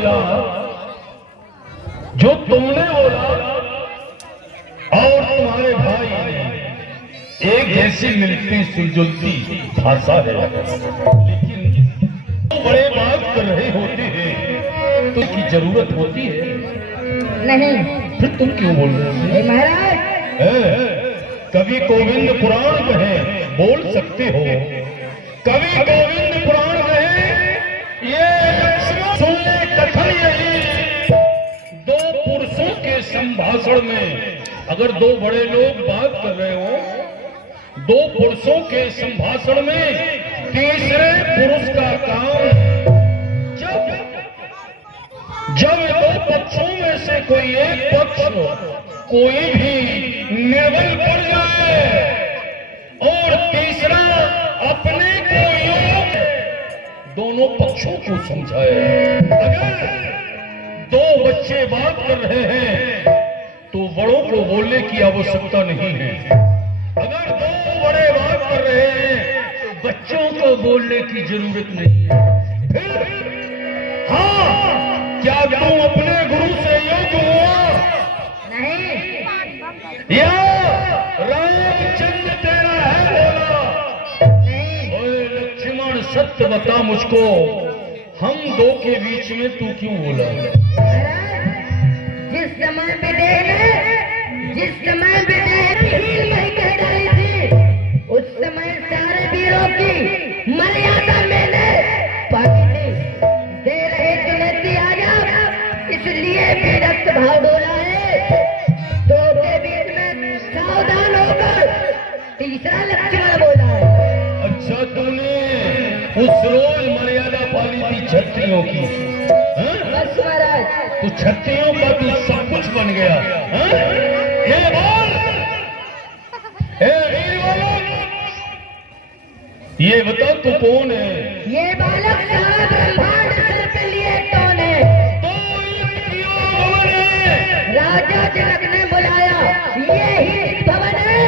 बोला, जो तुमने बोला और तुम्हारे भाई ने एक जैसी मिलती सुलझुलती भाषा है, लेकिन तो बड़े बात कर रहे होते हैं तो की जरूरत होती है नहीं। फिर तुम क्यों बोल रहे हो महाराज? कवि गोविंद पुराण कहे बोल सकते हो, कवि गोविंद पुराण कहे ये सुनने कथन यही, दो पुरुषों के संभाषण में अगर दो बड़े लोग बात कर रहे हो, दो पुरुषों के संभाषण में तीसरे पुरुष का काम, जब दो पक्षों में से कोई एक पक्ष कोई भी निर्बल पड़ जाए और तीसरा अपने को योग, दोनों पक्षों को समझाए। अगर दो बच्चे बात कर रहे हैं तो बड़ों को बोलने की आवश्यकता नहीं है, अगर दो बड़े बात कर रहे हैं तो बच्चों को बोलने की जरूरत नहीं है। फिर हाँ, क्या तुम अपने गुरु से योग्य हुआ? या रामचंद्र तेरा है बोला? ओए लक्ष्मण सत्य बता मुझको, हम दो के बीच में तू क्यों बोला? जिस समय हील नहीं कह डाली थी, उस समय सारे वीरों की मर्यादा मैंने पाई थी। दे रहे चुनौती आजा, इसलिए भी रक्त भाव डोला है। दो के बीच में सावधान होकर तीसरा लक्ष्मण बोला है। अच्छा, तूने उस रोज मर्यादा पाली थी क्षत्रियों की? बस महाराज, तो क्षत्रियों का तू सब कुछ बन गया। ये बोल, ये बता तू कौन है? ये बालक सारा ब्रह्मांड सिर पे लिए कौन है? राजा जनक ने बुलाया, ये ही भवन है,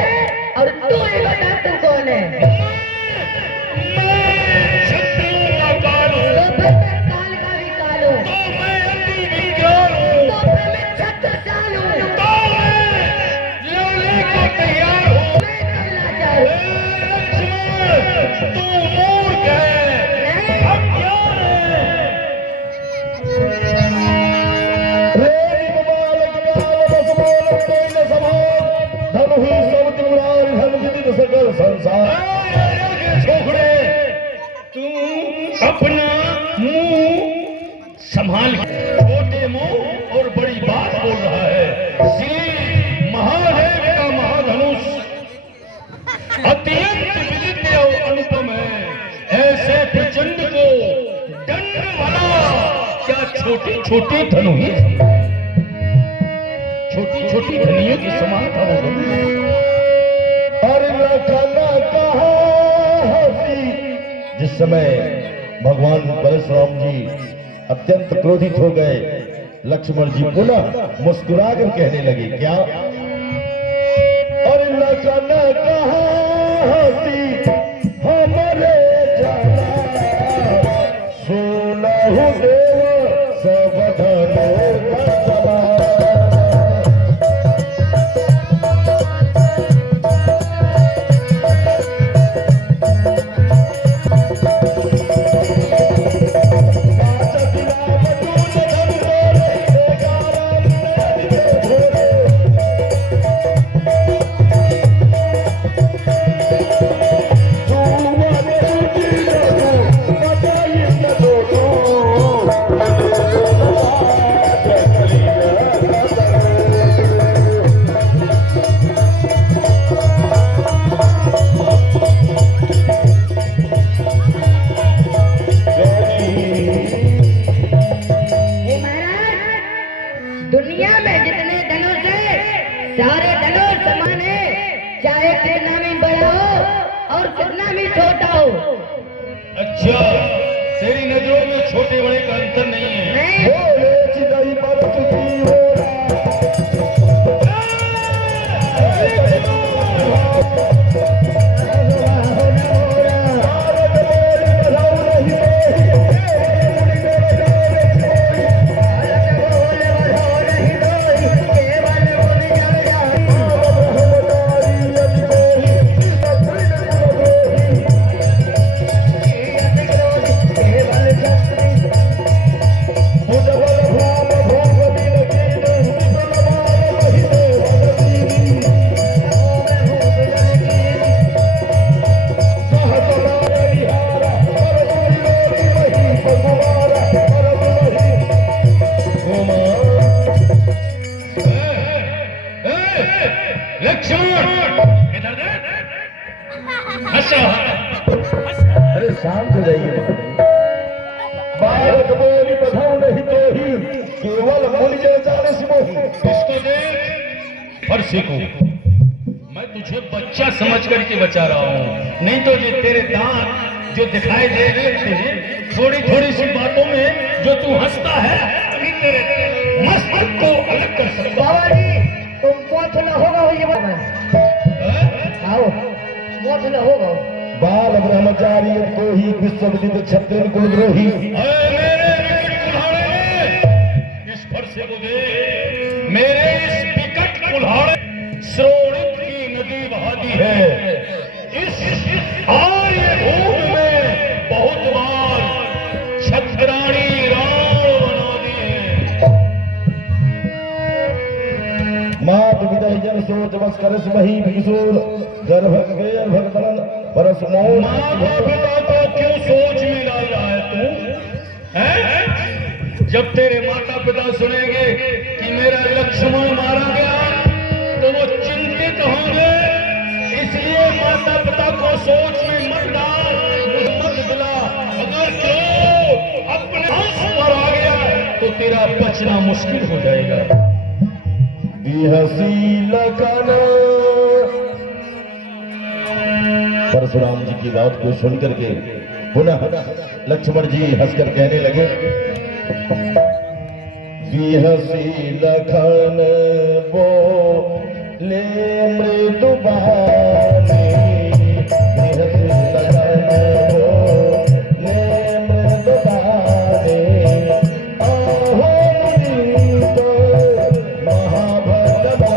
और तू ये बता तू कौन है? क्षत्रियों का काल हूं। तो फिर मैं काल का भी काल हूं। तो मैं अति विज्ञान हूं। तो फिर मैं छत्रसाल हूं। तो मैं लड़ने को तैयार हूं। मैं लाचार हूं। लक्ष्मण, तू मूर्ख है, हम ज्ञान है। छोकरे, तू अपना मुंह संभाल, छोटे मुंह और बड़ी बात बोल रहा है। श्री महादेव का महाधनुष अत्यंत विदित और अनुपम है, ऐसे प्रचंड को दंड वाला क्या छोटी छोटी धनुष, छोटी छोटी धनियों की समान था वो धनुष। जिस समय भगवान परशुराम जी अत्यंत क्रोधित हो गए, लक्ष्मण जी पुनः मुस्कुराकर कहने लगे, क्या? और लखन कहा हमारे जाना, सुनहु देव सब धनो समा। दुनिया में जितने धनुष है सारे धनुष समान है, चाहे कितना भी बड़ा हो और कितना भी छोटा हो। अच्छा, तेरी नजरों में छोटे बड़े का अंतर नहीं है? नहीं। चाहा? अरे शांत हो जाइए। बालक बोली बधाओ नहीं तो ही केवल मुनि जय जाने से मोही। इसको देख फर्शी को, मैं तुझे बच्चा समझ करके बचा रहा हूँ, नहीं तो ये तेरे दांत जो दिखाई दे रहे थे थोड़ी थोड़ी सी बातों में जो तू हंसता है, अभी तेरे मस्तक को अलग कर सकता बाबा जी तुम कौन सुना होगा हो ये बात है। आओ कौन सुना होगा बाल ब्रह्मचारी को ही विश्वविदित क्षत्रिय कुलद्रोही। अरे मेरे विकट कुल्हाड़े, इस फरसे को दे। मेरे इस विकट कुल्हाड़े श्रोणित की नदी बहा दी है। इस आर्य भूमि में बहुत बार छत्राणी राण बना दी है। मात विदय जन सोच बस करस वही किशोर गर्भ वेर भगतन परस मोह। माता पिता को क्यों सोच में डाल रहा है तू? हैं? जब तेरे माता पिता सुनेंगे कि मेरा लक्ष्मण मारा गया तो वो चिंतित होंगे, इसलिए माता पिता को सोच में मत डाल, मत दिला। अगर क्रोध अपने अंश पर आ गया तो तेरा बचना मुश्किल हो जाएगा। बिहसी लगन। परशुराम जी की बात को सुनकर के पुनः लक्ष्मण जी हंसकर कहने लगे, बिहसी लखन बोले मृदु बानी। बिहसी लखन बोले मृदु बानी। आहो मुनीत महाभगवानी।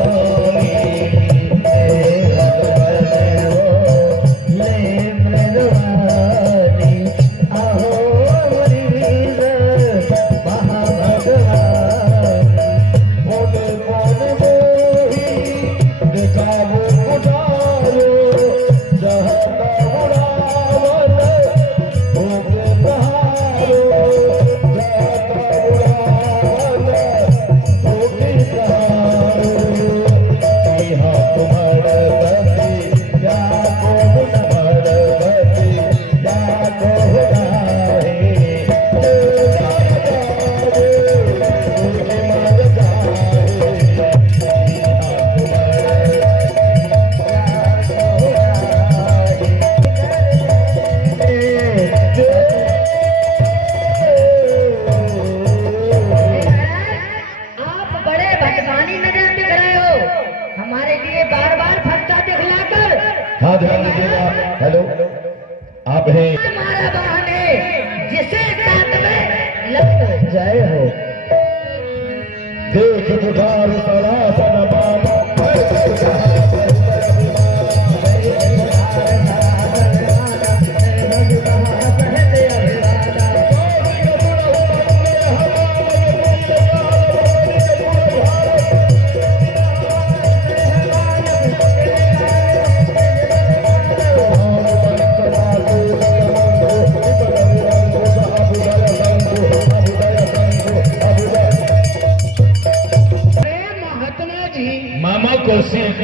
हाँ ध्यान दीजिएगा। हेलो आप हैं? हमारा वाहन है जिसे साथ में लग जय हो। देख पुकार सरासन मान। मामा कौशिक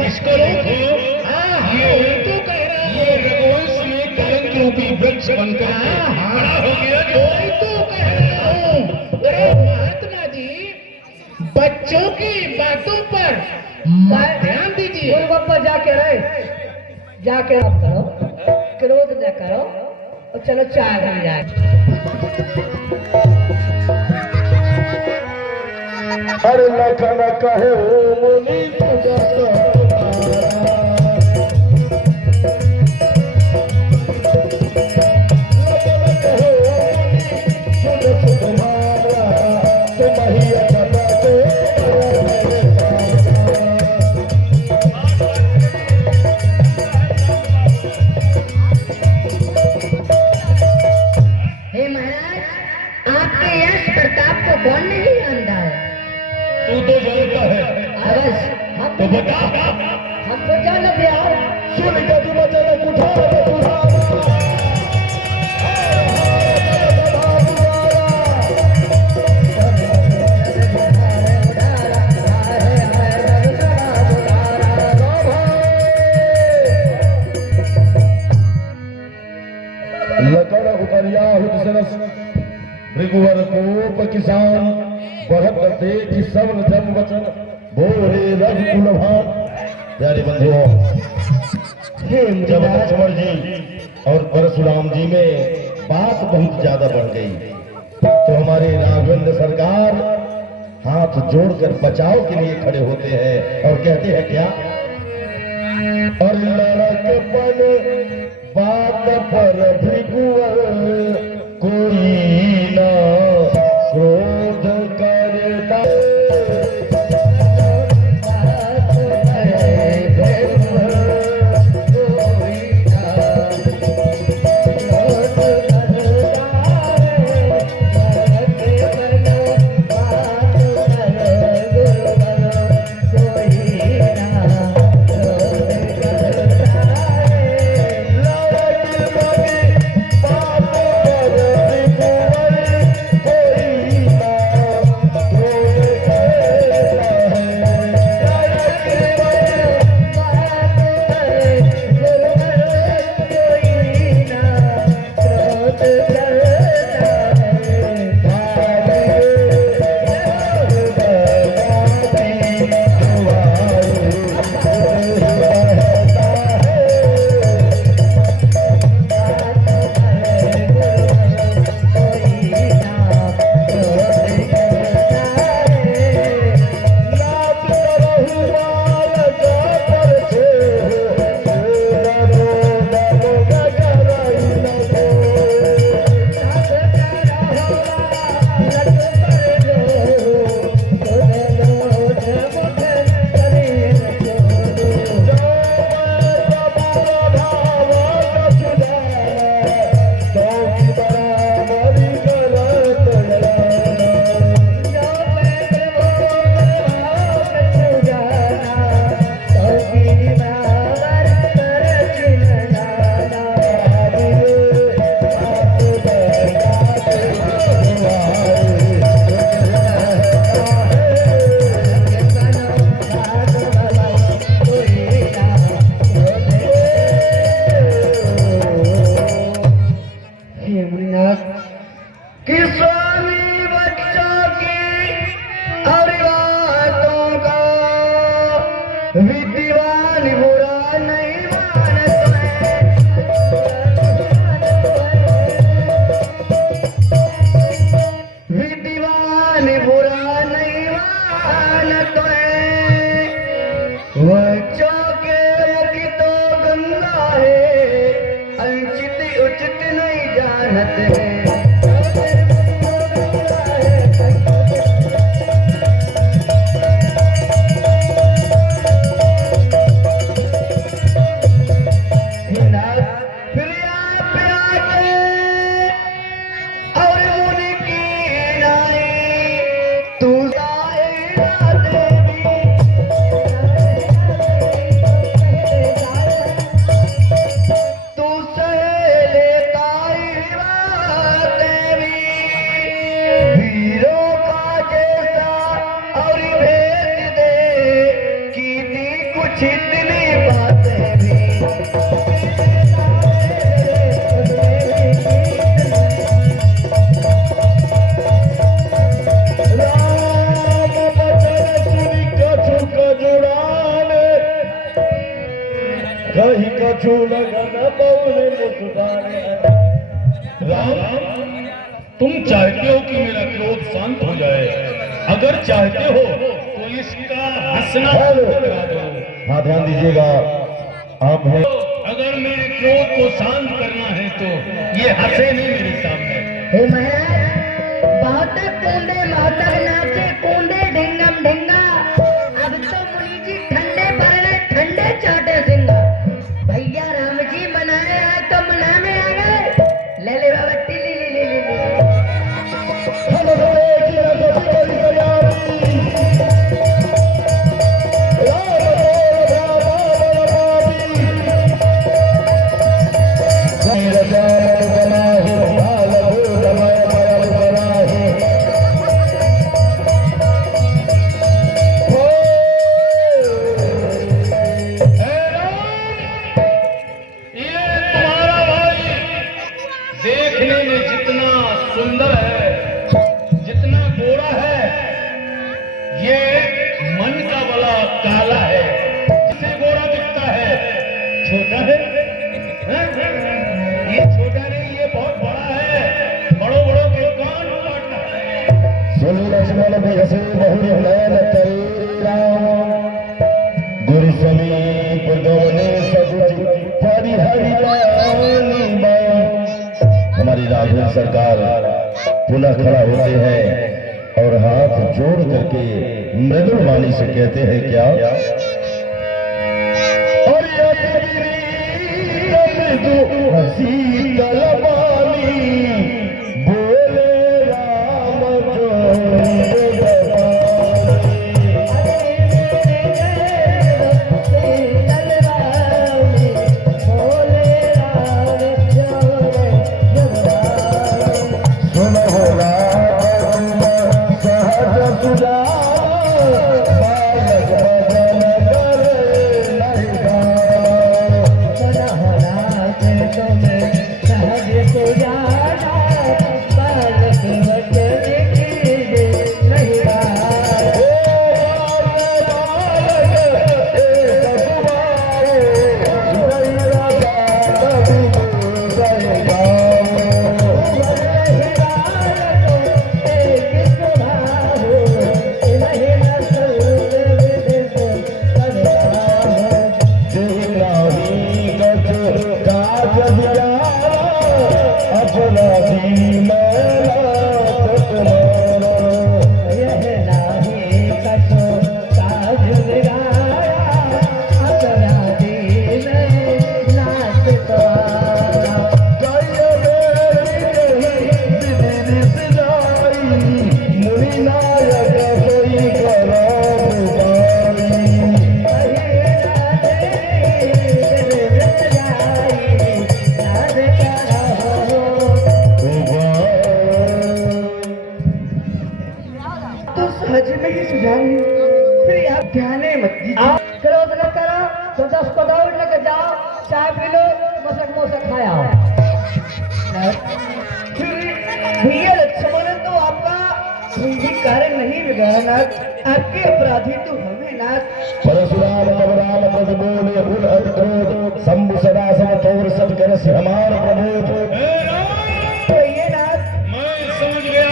इसको रोको। ये तो कह रहा है ये रघुवंश में कलंक रूपी वृक्ष बनकर बड़ा हो गया। जो तो कह रहा हूँ। अरे महात्मा जी बच्चों की बातों पर मत ध्यान दीजिए। गोलगप्पा जाके रहे जाके रब करो, क्रोध न करो और चलो चाय बन जाए। हर लखन कहे मुनि तुझको हे महाराज आपके यश प्रताप को कौन नहीं जानता है? तू तो जानता है, अवश्य हम तो बता। हमको जानते यार। सुन के तुम चले कुठार किसान बढ़त देख सब जन वचन बोले रघुकुल भान। प्यारे बंधुओं, जब लक्ष्मण जी और परशुराम जी में बात बहुत ज्यादा बढ़ गई तो हमारे राघवेंद्र सरकार हाथ जोड़कर बचाव के लिए खड़े होते हैं और कहते हैं क्या? और लड़कपन बात पर भृगुवर कोई ना क्रोध करता। तुम चाहते हो कि मेरा क्रोध शांत हो जाए? अगर चाहते हो तो इसका हंसना लगा दो। हाँ, ध्यान दीजिएगा आप हैं। अगर मेरे क्रोध को शांत करना है तो ये हंसे नहीं मेरे सामने। हे महाराज, बहुत कूदे मौतक नाचे कूदे ढिंगम ढिंगा। अब तो मुनि जी ठंडे पड़ गए, ठंडे चाटे सिंगा। भैया राम जी मनाए हैं तो मनाने आ गए। ले ले बाबा टिली ले ले ले ले। लक्ष्मण बिहसे बहु नयन चरे राम गुरु समीप गमने सगुज परिहरि जानी बाम। हमारी राघव सरकार पुनः खड़ा होते हैं और हाथ जोड़ करके मृदुल वाणी से कहते हैं क्या, और हसी तलवानी बोले राम सहज में ही सुझावी, फिर आप ध्यान मत दीजिए। करो तो न करो तो 10 को दौड़ लेकर जाओ, चाय पी लो, मसक मोसक खाया हो। फिर भैया लक्ष्मण तो आपका कोई भी कार्य नहीं बिगाड़ा नाथ, आपके अपराधी तो हमें नाथ। परशुराम तब राम ब्रज बोले उल अति क्रोध शंभु सदा सम तोर सब कर हमार प्रबोध। ये नाथ मैं समझ गया,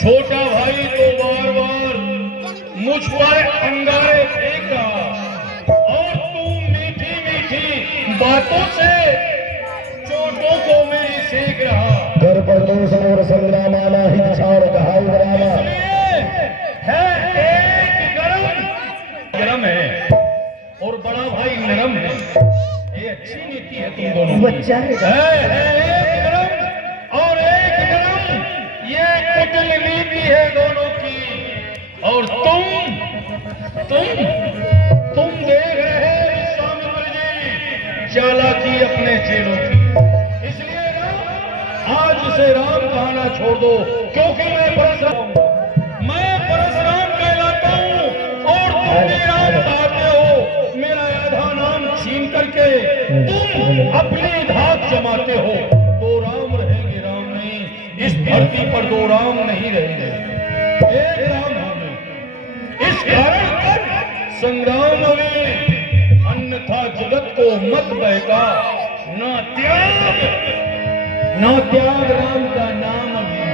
छोटा भाई तो बार बार मुझ पर अंगारे फेंक रहा और तुम मीठी मीठी बातों से चोटों को मेरी सेक रहा। कर पर दोष और संग्राम आना ही छाड़ कहाई रामा। है एक गरम है और बड़ा भाई नरम है, ये अच्छी नीति है तुम दोनों की। बच्चा है एक गरम और एक नरम, ये कुटिल नीति है दोनों की। और तुम देख रहे विश्वामित्र जी चालाकी अपने चेलों की, इसलिए ना आज से राम कहना छोड़ दो, क्योंकि मैं परशुराम कहलाता हूँ और तुम भी राम कहते हो। मेरा आधा नाम छीन करके तुम अपनी धाक जमाते हो। दो राम रहेंगे, राम नहीं, इस धरती पर दो राम नहीं रहेंगे, एक राम होंगे। इस कारण संग्राम में, अन्यथा जगत को मत बहका। ना त्याग राम का नाम अभी।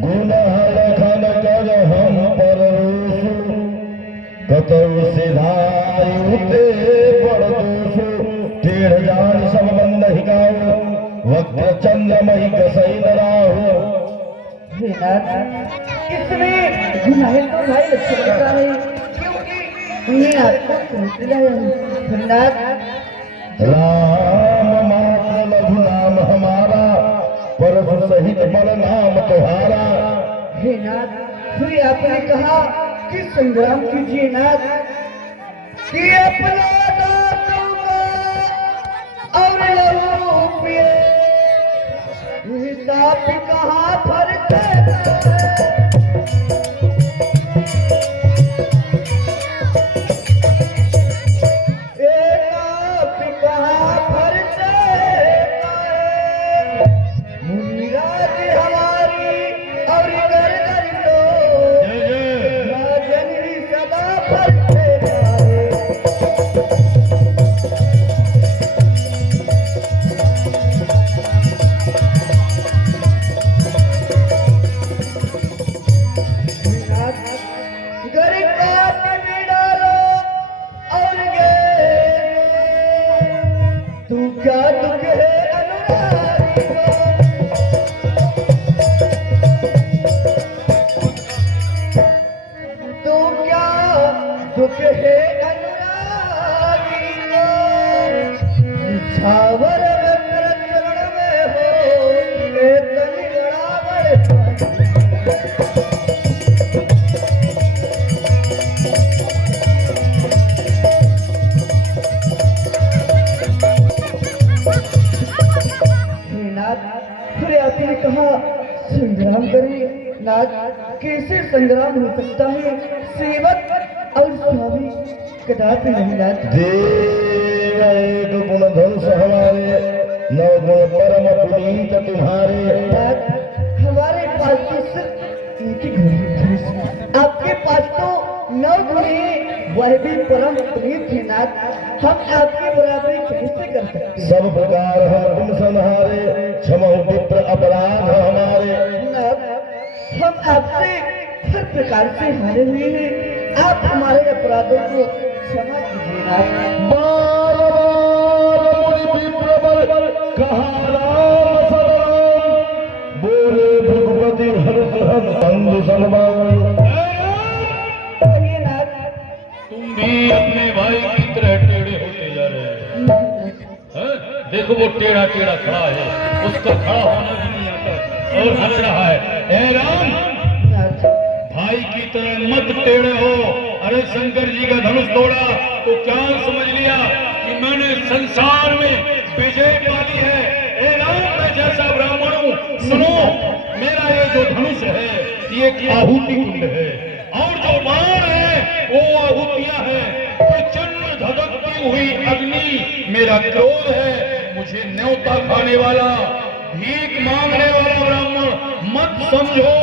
गुनाह लखन कर हम पर रोसु कतौ सिधाई उते बड़ दोषु। टेढ़ जान सब बंद हिकाओ वक्त चंद्रमहि कसई दराहो। इसमें गुनाह तो भाई लक्ष्मण का है, क्योंकि उन्हें आपको छूट लिया है नाथ। राम मात्र लघु नाम हमारा परशु सहित बड़ नाम तुम्हारा। हे नाथ, फिर आपने कहा कि संग्राम कीजिए नाथ, कि अपना दासों का और लहू पिए, हिसाब कहाँ फर्क है। हे नाथ, फिर आपने कहा संग्राम करें। नाथ, कैसे संग्राम हो सकता है? सेवक और स्वामी कदापि नहीं नाथ। देव एक गुण धनुष हमारे, नौ गुण परम पुनीत तुम्हारे। नाथ, हमारे पास तो सिर्फ एक ही गुण है, आपके पास तो 9 गुण है, वह भी परम पुनीत है नाथ। हम आपकी बराबरी कैसे कर सकते हैं? सब प्रकार हम तुम संहारे, क्षमा विप्र अपराध हमारे। नाथ, हम आपसे हर प्रकार से हारे हुए हैं, आप हमारे अपराधों को क्षमा कीजिए नाथ। बार बार मुनि विप्रवर कहा राम सब राम, बोले भगवती हर्ष हर्ष बंधु सलमान। कहिए नाथ। तुम भी अपने भाई की तरह टेढ़े होते जा रहे हैं। देखो वो टेढ़ा टेढ़ा खड़ा है, उसका खड़ा होना भी नहीं आता और हंस रहा है। ए राम, नाथ, भाई की तरह मत टेढ़े हो। अरे शंकर जी का धनुष तोड़ा तो क्या समझ लिया कि मैंने संसार में विजय पाली है? ए राम, मैं जैसा ब्राह्मण हूँ, सुनो, मेरा ये जो धनुष है ये एक आहुति कुंड है, और जो बाण है वो आहुतियां हैं। प्रचंड धधकती हुई अग्नि मेरा क्रोध है। मुझे न्योता खाने वाला, भीख मांगने वाला ब्राह्मण मत समझो।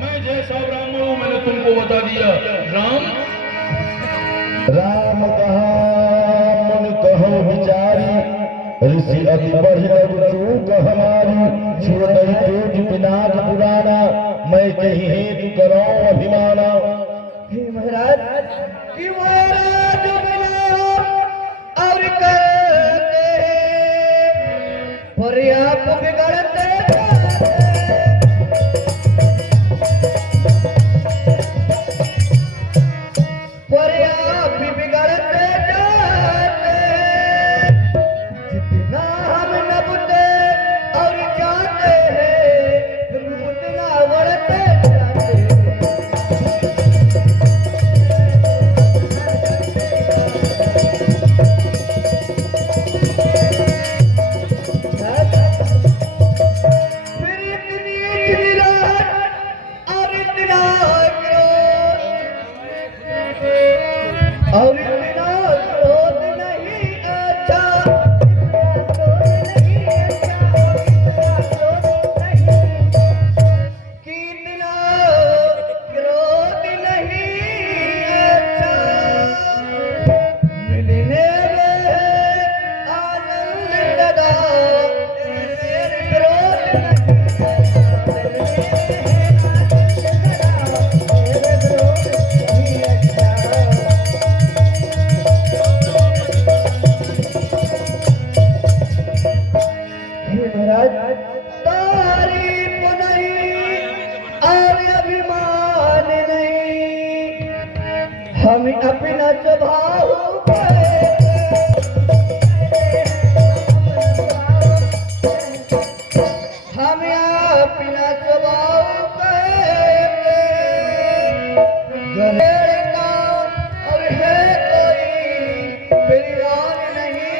मैं जैसा ब्राह्मण हूं, मैंने तुमको बता दिया। राम, राम कहा मन कहो विचारी, ऋषि अति बढ़ चूक हमारी। छुड़ई तेज विनाश पुराना, मैं कहीं हेतु करो अभिमाना। हे महाराज, कि महाराज बिना और करते पर आप बिगड़ते पर आप बिगड़ते जाते, जितना हम नबते और जाते हैं फिर उतना बढ़ते जाते हैं। फिर इतनी चिल्लाहट और इतना क्रोध और इतना क्रोध नहीं अच्छा, कि इतना क्रोध नहीं अच्छा। मिलने में आनंद सदा, क्रोध महाराज, तारीफ नहीं और अभिमान नहीं, हम अपना स्वभाव हम अपना स्वभाव और है कोई परिवार नहीं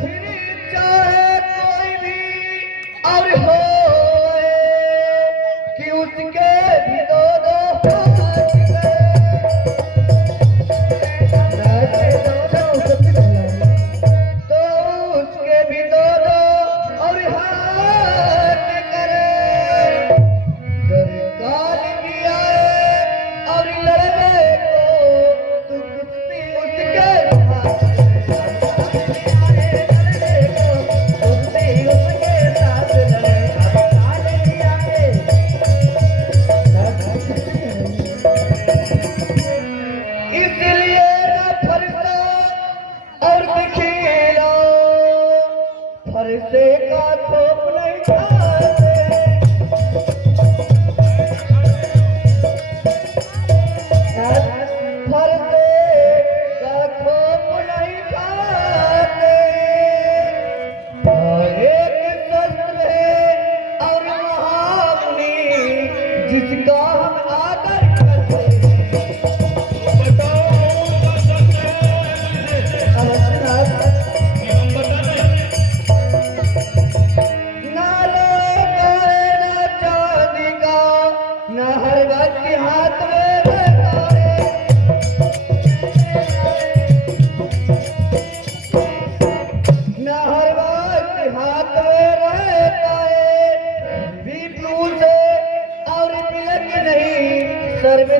फिर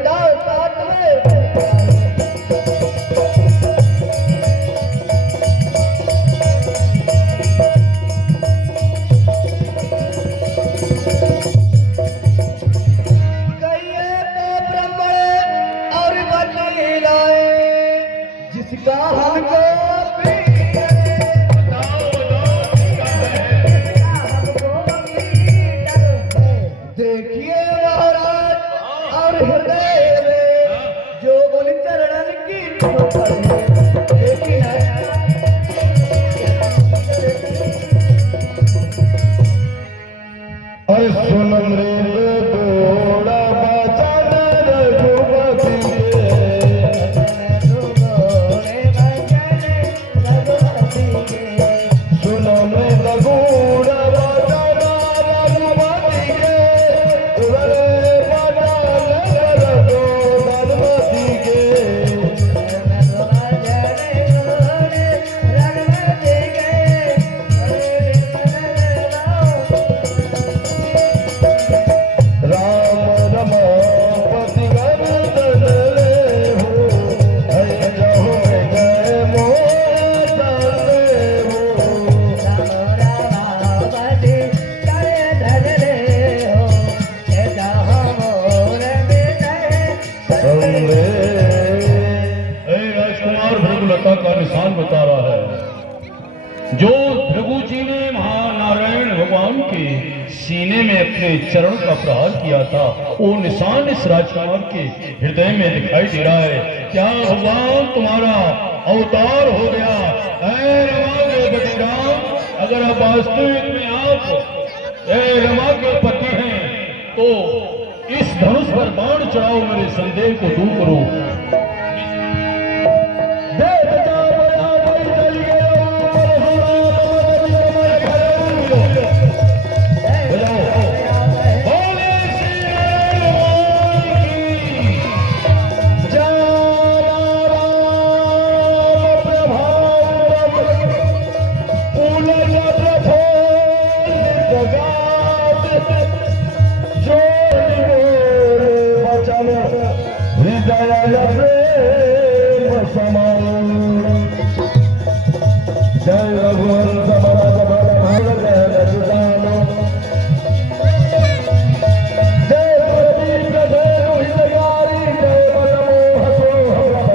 जाओ साथ में। कहिए तो ब्राह्मण और वकीलाए जिसका हमको देखिए महाराज और हृदय में जो उन चरणन की लेकिन अरे सुनम रे गोड़ा बचन रघुपति सुनम रे गोड़ा बचन रघुपति के उरे बचन रघुपति के राम रमापति वर्धन ले हो है जहो गए मोर ले हो राजकुमार भृगुलता का निशान बता रहा है जो भृगु जी ने महानारायण भगवान के सीने में अपने चरण का प्रहार किया था वो निशान इस राजकुमार के हृदय में दिखाई दे रहा है। क्या भगवान तुम्हारा अवतार हो गया? ऐ रमा के बेटे राम, अगर आप वास्तविक में आप रमा के पति हैं तो इस धनुष पर बाण चढ़ाओ, मेरे संदेह को दूर करो। हृदय प्रेम समान